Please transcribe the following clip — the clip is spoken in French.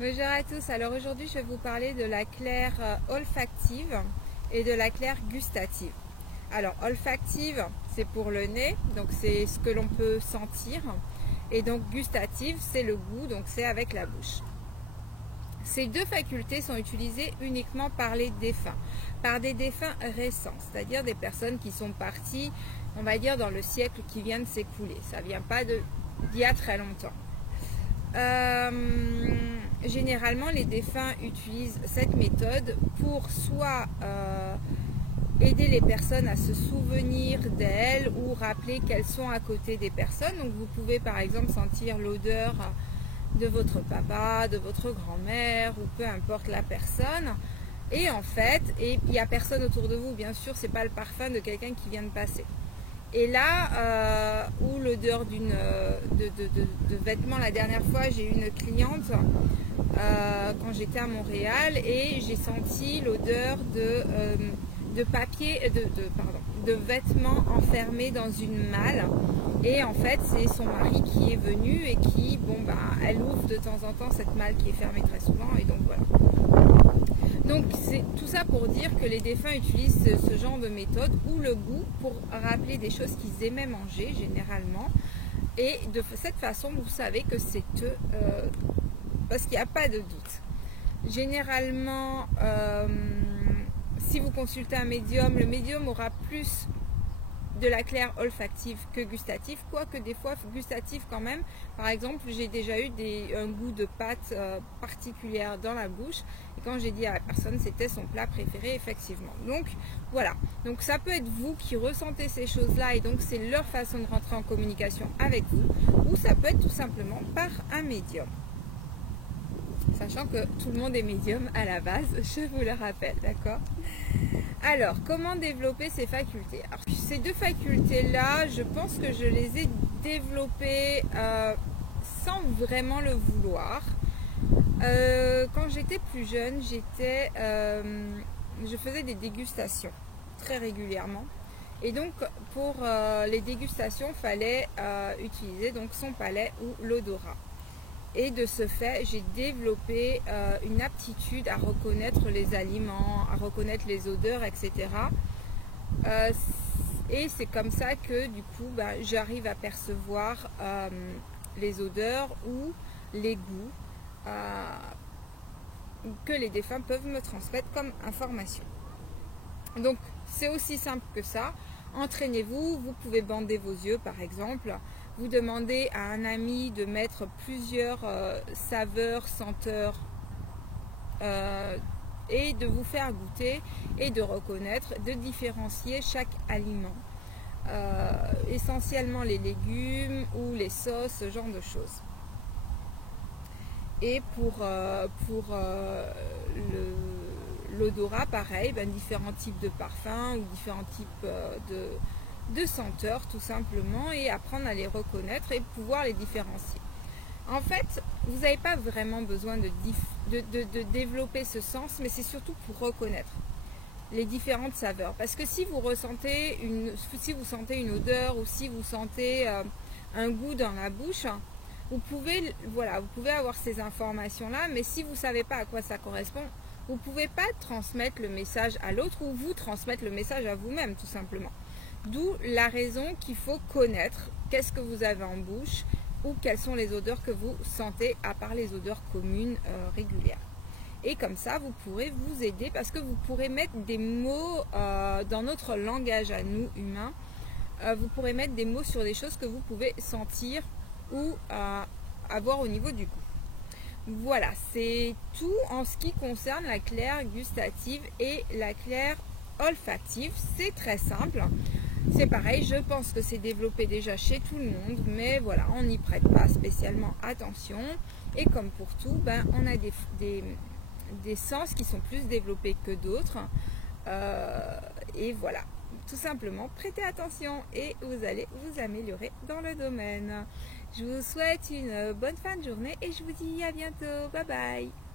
Bonjour à tous, alors aujourd'hui je vais vous parler de la claire olfactive et de la claire gustative. Alors olfactive c'est pour le nez, donc c'est ce que l'on peut sentir, et donc gustative c'est le goût, donc c'est avec la bouche. Ces deux facultés sont utilisées uniquement par les défunts, par des défunts récents, c'est-à-dire des personnes qui sont parties, on va dire, dans le siècle qui vient de s'écouler. Ça ne vient pas d'il y a très longtemps. Généralement, les défunts utilisent cette méthode pour soit aider les personnes à se souvenir d'elles ou rappeler qu'elles sont à côté des personnes. Donc vous pouvez par exemple sentir l'odeur de votre papa, de votre grand-mère ou peu importe la personne. Et en fait, il n'y a personne autour de vous, bien sûr, c'est pas le parfum de quelqu'un qui vient de passer. Et là, où l'odeur de vêtements, la dernière fois, j'ai eu une cliente quand j'étais à Montréal et j'ai senti l'odeur de papier, de vêtements enfermés dans une malle. Et en fait, c'est son mari qui est venu et qui, bon, bah, elle ouvre de temps en temps cette malle qui est fermée très souvent. Et donc voilà. Donc c'est tout ça pour dire que les défunts utilisent ce genre de méthode ou le goût pour rappeler des choses qu'ils aimaient manger généralement. Et de cette façon, vous savez que c'est eux, parce qu'il n'y a pas de doute. Généralement, si vous consultez un médium, le médium aura plus de la claire olfactive que gustative, quoique des fois gustative quand même. Par exemple, j'ai déjà eu un goût de pâte particulière dans la bouche et quand j'ai dit à la personne c'était son plat préféré, effectivement. Donc voilà, donc ça peut être vous qui ressentez ces choses-là et donc c'est leur façon de rentrer en communication avec vous, ou ça peut être tout simplement par un médium. Sachant que tout le monde est médium à la base, je vous le rappelle, d'accord? Alors, comment développer ces facultés? Alors, ces deux facultés-là, je pense que je les ai développées sans vraiment le vouloir. Quand j'étais plus jeune, je faisais des dégustations très régulièrement. Et donc, pour les dégustations, il fallait utiliser donc son palais ou l'odorat. Et de ce fait, j'ai développé une aptitude à reconnaître les aliments, à reconnaître les odeurs, etc. Et c'est comme ça que du coup, j'arrive à percevoir les odeurs ou les goûts que les défunts peuvent me transmettre comme information. Donc, c'est aussi simple que ça. Entraînez-vous, vous pouvez bander vos yeux par exemple. Vous demandez à un ami de mettre plusieurs saveurs, senteurs et de vous faire goûter et de reconnaître, de différencier chaque aliment. Essentiellement les légumes ou les sauces, ce genre de choses. Et pour l'odorat, pareil, différents types de parfums ou différents types de senteurs tout simplement, et apprendre à les reconnaître et pouvoir les différencier. En fait, vous n'avez pas vraiment besoin de développer ce sens, mais c'est surtout pour reconnaître les différentes saveurs. Parce que si vous sentez une odeur ou si vous sentez un goût dans la bouche, vous pouvez avoir ces informations-là, mais si vous ne savez pas à quoi ça correspond, vous ne pouvez pas transmettre le message à l'autre ou vous transmettre le message à vous-même tout simplement. D'où la raison qu'il faut connaître qu'est-ce que vous avez en bouche ou quelles sont les odeurs que vous sentez à part les odeurs communes régulières. Et comme ça, vous pourrez vous aider parce que vous pourrez mettre des mots dans notre langage à nous humains. Vous pourrez mettre des mots sur des choses que vous pouvez sentir ou avoir au niveau du goût. Voilà, c'est tout en ce qui concerne la claire gustative et la claire olfactive. C'est très simple. C'est pareil, je pense que c'est développé déjà chez tout le monde, mais voilà, on n'y prête pas spécialement attention. Et comme pour tout, on a des sens qui sont plus développés que d'autres. Et voilà, tout simplement, prêtez attention et vous allez vous améliorer dans le domaine. Je vous souhaite une bonne fin de journée et je vous dis à bientôt. Bye bye!